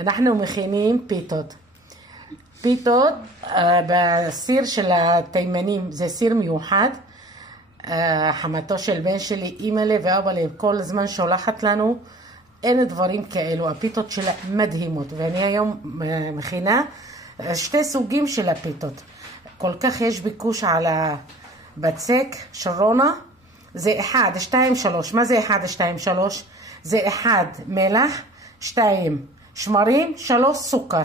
אנחנו מכינים פיתות. פיתות בסיר של התימנים, זה סיר מיוחד. חמתו של בן שלי, אימא לי ואבא לי, כל הזמן שולחת לנו, אין דברים כאלו, הפיתות שלה מדהימות. ואני היום מכינה שתי סוגים של הפיתות. כל כך יש ביקוש על הבצק של רונה. זה 1, 2, 3. מה זה 1, 2, 3? זה 1 מלח, 2 שמרים, 3 סוכר.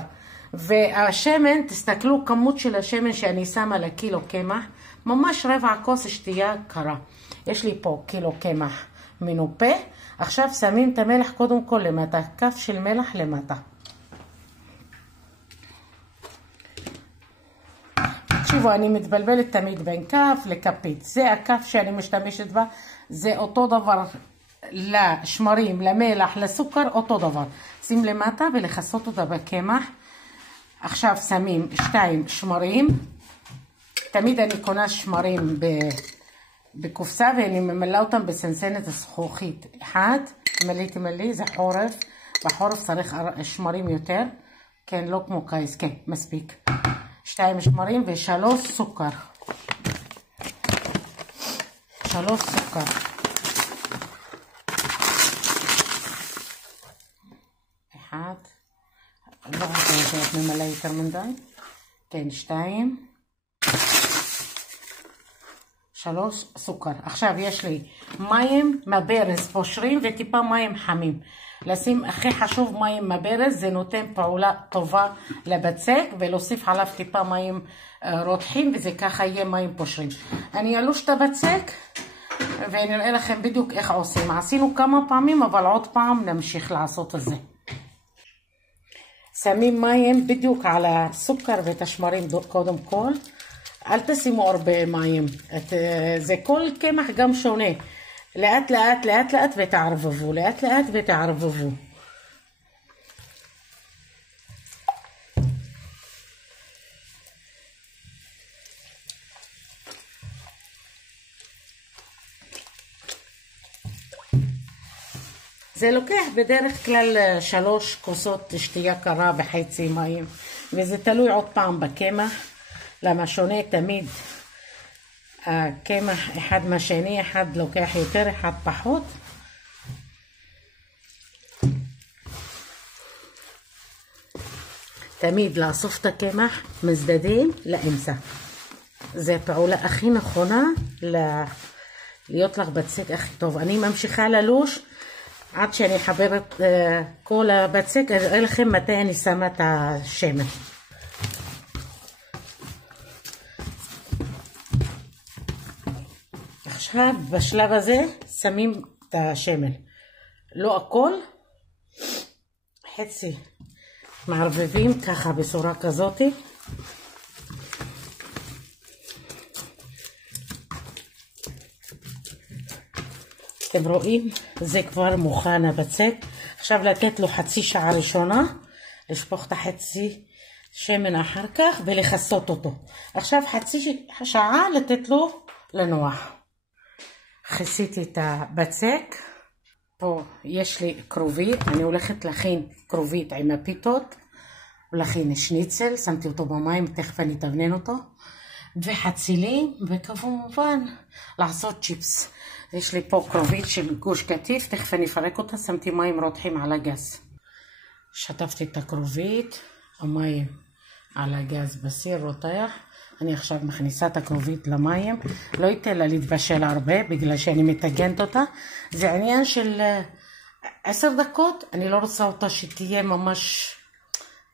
והשמן, תסתכלו כמות של השמן שאני שמה לקילו קמח, ממש רבע כוס שתייה קרה. יש לי פה קילו קמח מנופה. עכשיו שמים את המלח קודם כל למטה, כף של מלח למטה. תקשיבו, אני מתבלבלת תמיד בין כף לכפית. זה הכף שאני משתמשת בה, זה אותו דבר לשמרים, למלח, לסוכר, אותו דבר. שים למטה ולחסות אותה בקמח. עכשיו שמים 2 שמרים. תמיד אני קונה שמרים בקופסה ואני ממלאה אותם בסנסנת זכוכית. 1, מלא, זה חורף. בחורף צריך שמרים יותר. כן, לא כמו קיץ, כן, מספיק. 2 שמרים ו3 סוכר. 3 סוכר. 1. לא רוצה שאת ממלא יותר מדי. כן, 2. 3 סוכר. עכשיו יש לי מים מהברז פושרים וטיפה מים חמים. לשים הכי חשוב מים מהברז, זה נותן פעולה טובה לבצק, ולהוסיף עליו טיפה מים רותחים, וזה ככה יהיה מים פושרים. אני אלוש את הבצק ונראה לכם בדיוק איך עושים. עשינו כמה פעמים, אבל עוד פעם נמשיך לעשות את זה. שמים מים בדיוק על הסוכר ואת השמרים קודם כל. אל תשימו הרבה מים, זה כל קמח גם שונה. לאט לאט ותערבבו, לאט לאט ותערבבו. זה לוקח בדרך כלל 3 כוסות שתייה קרה בחצי מים, וזה תלוי עוד פעם בקמח. למה שונה תמיד הקמח אחד מהשני, אחד לוקח יותר, אחד פחות. תמיד לאסוף את הקמח מצדדים לאמצע. זה הפעולה הכי נכונה להיות לך בצק הכי טוב. אני ממשיכה ללוש עד שאני אחבר את כל הבצק. אראה לכם מתי אני שמה את השמן. עכשיו בשלב הזה שמים את השמן, לא הכל, חצי מערבבים ככה בצורה כזאת. אתם רואים, זה כבר מוכן הבצק. עכשיו לתת לו חצי שעה ראשונה, לשפוך את החצי שמן אחר כך ולחסות אותו. עכשיו חצי שעה לתת לו לנוח. כיסיתי את הבצק. פה יש לי כרובית, אני הולכת להכין כרובית עם הפיתות, ולהכין שניצל, שמתי אותו במים, תכף אני אתבנן אותו, וחצילים, וכמובן לעשות צ'יפס. יש לי פה כרובית של גוש קטיף, תכף אני אפרק אותה, שמתי מים רותחים על הגז. שטפתי את הכרובית, המים על הגז בסיר רותח. אני עכשיו מכניסה את הכרובית למים, לא אתן לה להתבשל הרבה בגלל שאני מתגנת אותה. זה עניין של 10 דקות, אני לא רוצה אותה שתהיה ממש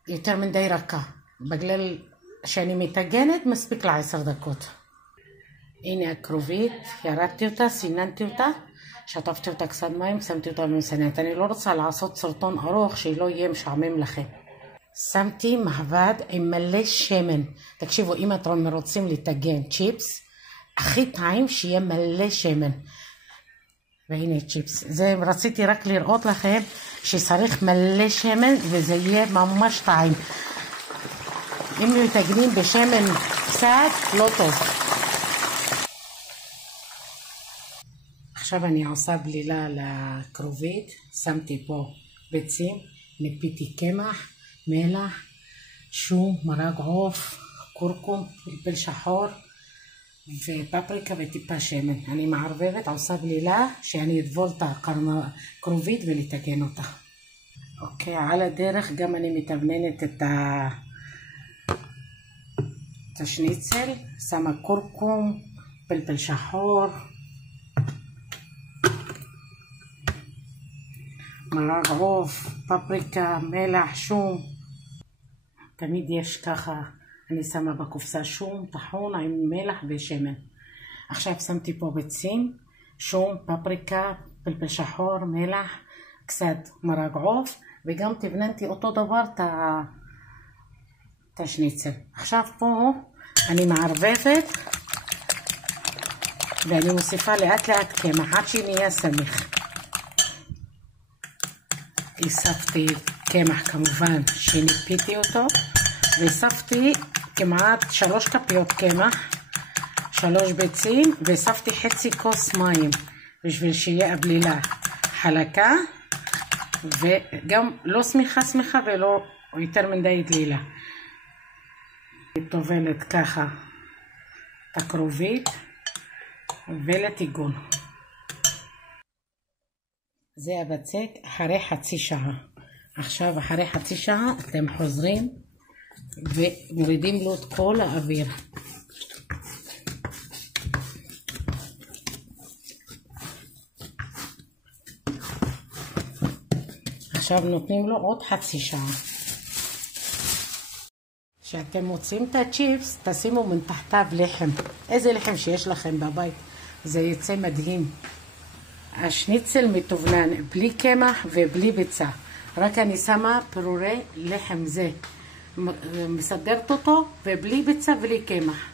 יותר מדי רכה. בגלל שאני מתגנת מספיק לה 10 דקות. הנה הכרובית, ירדתי אותה, סיננתי אותה, שטפתי אותה קצת מים, שמתי אותה במסננת. אני לא רוצה לעשות סרטון ארוך שלא יהיה משעמם לכם. שמתי מעבד עם מלא שמן. תקשיבו, אם אתם רוצים לטגן צ'יפס, הכי טעים שיהיה מלא שמן. והנה צ'יפס. זה רציתי רק לראות לכם שצריך מלא שמן וזה יהיה ממש טעים. אם מתגנים בשמן קצת, לא טוב. עכשיו אני עושה בלילה לכרובית. שמתי פה ביצים. ניפיתי קמח, מלח, שום, מרק עוף, כורכום, פלפל שחור ופפריקה וטיפה שמן. אני מערבבת, עושה בלילה שאני אטבול את הכרובית ולטגן אותה. אוקיי, על הדרך גם אני מתבננת את השניצל, שמה כורכום, פלפל שחור, מרק עוף, פפריקה, מלח, שום. תמיד יש ככה, אני שמה בקופסה שום, טחון עם מלח ושמן. עכשיו שמתי פה ביצים, שום, פפריקה, פלפל שחור, מלח, קצת מרק עוף, וגם תבננתי אותו דבר את השניצל. עכשיו פה אני מערבבת ואני מוסיפה לאט לאט קמח עד שנהיה סמיך. אספתי קמח כמובן שניפיתי אותו, ואספתי כמעט 3 כפיות קמח, 3 ביצים, ואספתי חצי כוס מים בשביל שיהיה הבלילה חלקה וגם לא סמיכה ולא יותר מדי דלילה. אני טובלת ככה את הכרובית ולטיגון. זה הבצק אחרי חצי שעה. עכשיו אחרי חצי שעה אתם חוזרים ומורידים לו את כל האוויר. עכשיו נותנים לו עוד חצי שעה. כשאתם מוצאים את הצ'יפס תשימו מתחתיו לחם, איזה לחם שיש לכם בבית, זה יצא מדהים. השניצל מתובנן בלי קמח ובלי ביצה, רק אני שמה פירורי לחם, זה מסדרת אותו, ובלי ביצה ובלי קמח.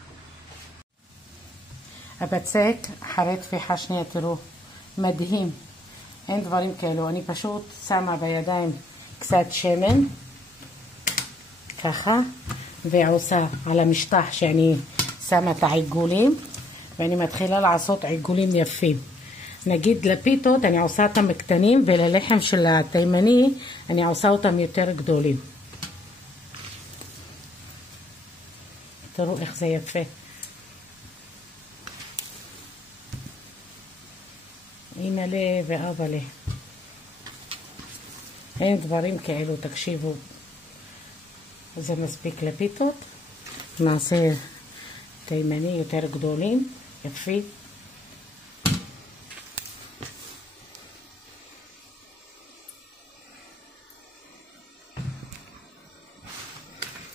הבצק אחרי טפיחה שנייה, תראו, מדהים, אין דברים כאלו. אני פשוט שמה בידיים קצת שמן ככה, ועושה על המשטח שאני שמה את העיגולים, ואני מתחילה לעשות עיגולים יפים. נגיד לפיתות אני עושה אותם קטנים, וללחם של התימני אני עושה אותם יותר גדולים. תראו איך זה יפה. אמא'לה ואבא'לה, אין דברים כאלו, תקשיבו. זה מספיק לפיתות. נעשה תימני יותר גדולים, יפים.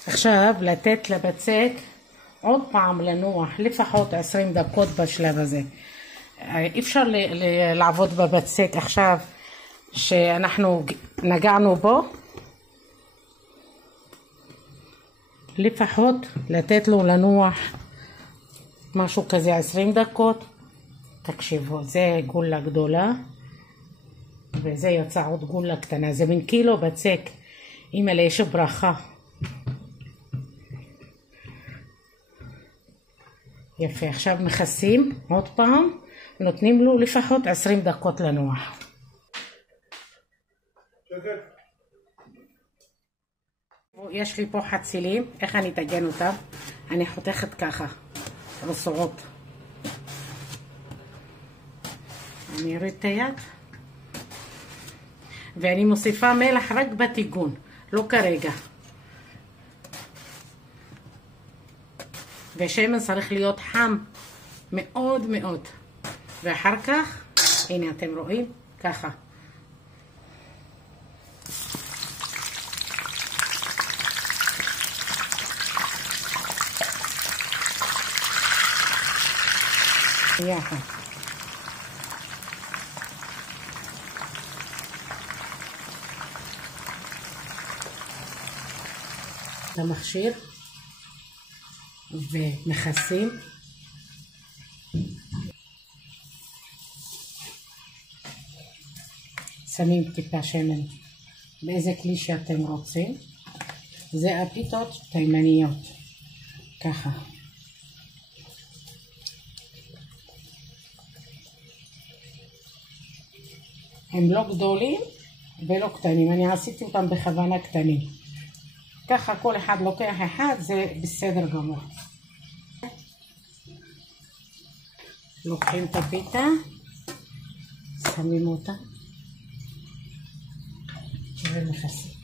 עכשיו לתת לבצק עוד פעם לנוח לפחות 20 דקות בשלב הזה. אי אפשר לעבוד בבצק עכשיו שאנחנו נגענו בו, לפחות לתת לו לנוח משהו כזה 20 דקות. תקשיבו, זה גולה גדולה וזה יצא עוד גולה קטנה, זה בין קילו בצק. אמא'לה, יש ברכה. יפה. עכשיו מכסים עוד פעם, נותנים לו לפחות 20 דקות לנוח. יש לי פה חצילים, איך אני אתגן אותם? אני חותכת ככה רצועות, אני אוריד את היד ואני מוסיפה מלח רק בטיגון, לא כרגע. ושמן צריך להיות חם מאוד מאוד, ואחר כך הנה אתם רואים ככה. יחד למכשיר ומכסים. שמים טיפה שמן באיזה כלי שאתם רוצים. זה הפיתות תימניות ככה. הם לא גדולים ולא קטנים, אני עשיתי אותם בכוונה קטנים. ככה כל אחד לוקח אחד, זה בסדר גמור. לוקחים את הפיתה, שמים אותה ומכסים.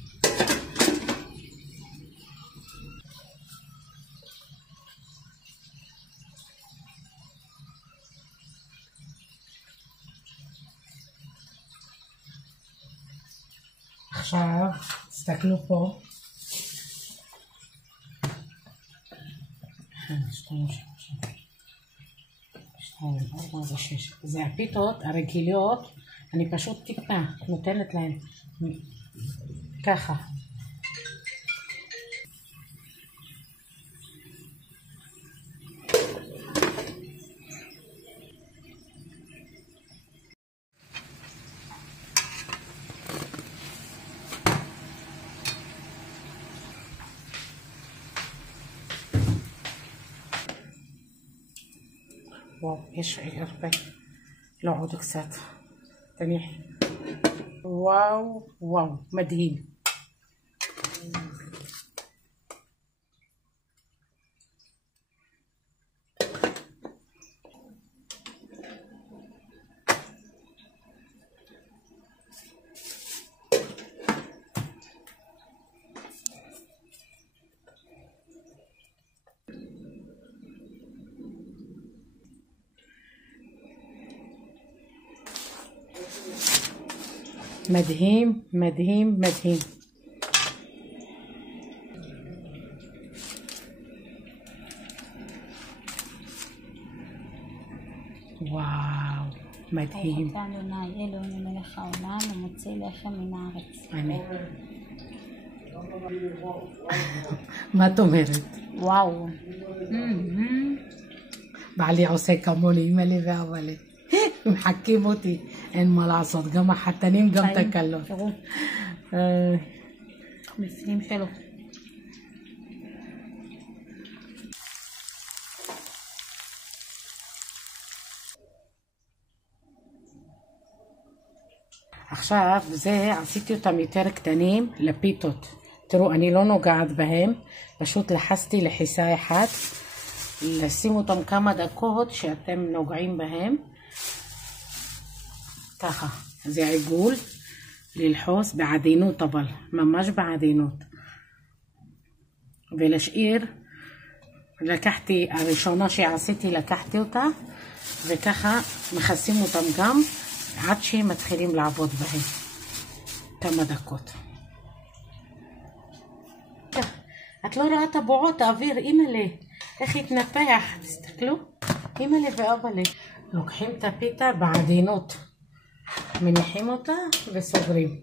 עכשיו, תסתכלו פה. 1, 2, 3, 4 ו-6. זה הפיתות הרגילות, אני פשוט טיפה נותנת להם ככה. וואו, יש הרבה. לא, עוד קצת. תניחי. וואו, וואו, מדהים. מדהים, מדהים, מדהים. וואו, מדהים. ברוך אתה אדוני אלוהינו מלך העולם המוציא לחם מן הארץ. אמן. מה את אומרת? וואו. בעלי עושה כמוני, אמא לי ואבא לי. מחכים אותי, אין מה לעשות, גם החתנים גם תקלות. תראו. בפנים שלו. עכשיו זה עשיתי אותם יותר קטנים לפיתות. תראו, אני לא נוגעת בהם, פשוט לחסתי לחיסה אחת, לשים אותם כמה דקות שאתם נוגעים בהם. ככה, זה עיגול, ללחוס בעדינות, אבל ממש בעדינות, ולהשאיר. לקחתי הראשונה שעשיתי, לקחתי אותה, וככה מכסים אותם גם עד שהם מתחילים לעבוד בהם כמה דקות. את לא רואה את הבועות, האוויר, אימא'לה, איך התנפח, תסתכלו, אימא'לה ואבא'לה. לוקחים את הפיתה בעדינות, מניחים אותה וסוגרים.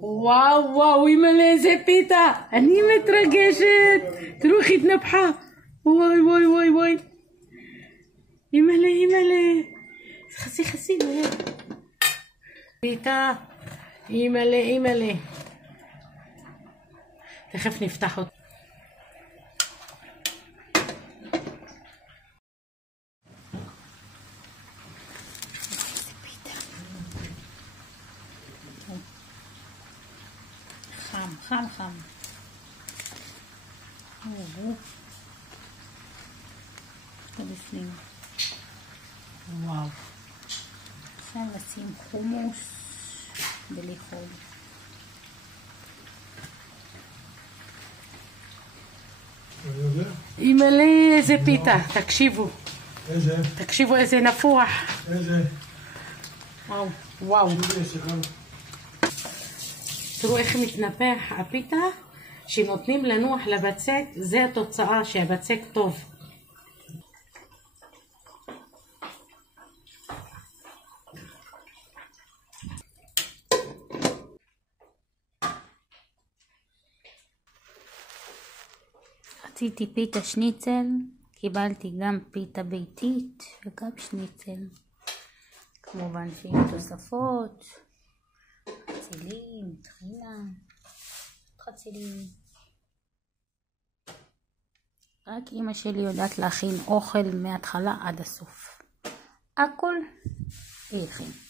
וואו וואו, אימא'לה, איזה פיתה, אני מתרגשת. תראו איך התנפחה. וואי וואי וואי וואי, אימא'לה אימא'לה, חסי פיתה, אימא'לה אימא'לה. תכף נפתח אותה. חם. זה בפנים. וואו. עכשיו לשים חומוס ולאכול. אימא'לה, איזה פיתה, תקשיבו. איזה? תקשיבו איזה נפוח. איזה? וואו, וואו. תראו איך מתנפח הפיתה, שנותנים לנוח לבצק, זה התוצאה שהבצק טוב. רציתי פיתה שניצל, קיבלתי גם פיתה ביתית וגם שניצל. כמובן שיהיו תוספות, חצילים, טחינה, חצילים. רק אמא שלי יודעת להכין אוכל מההתחלה עד הסוף. הכל היא הכין.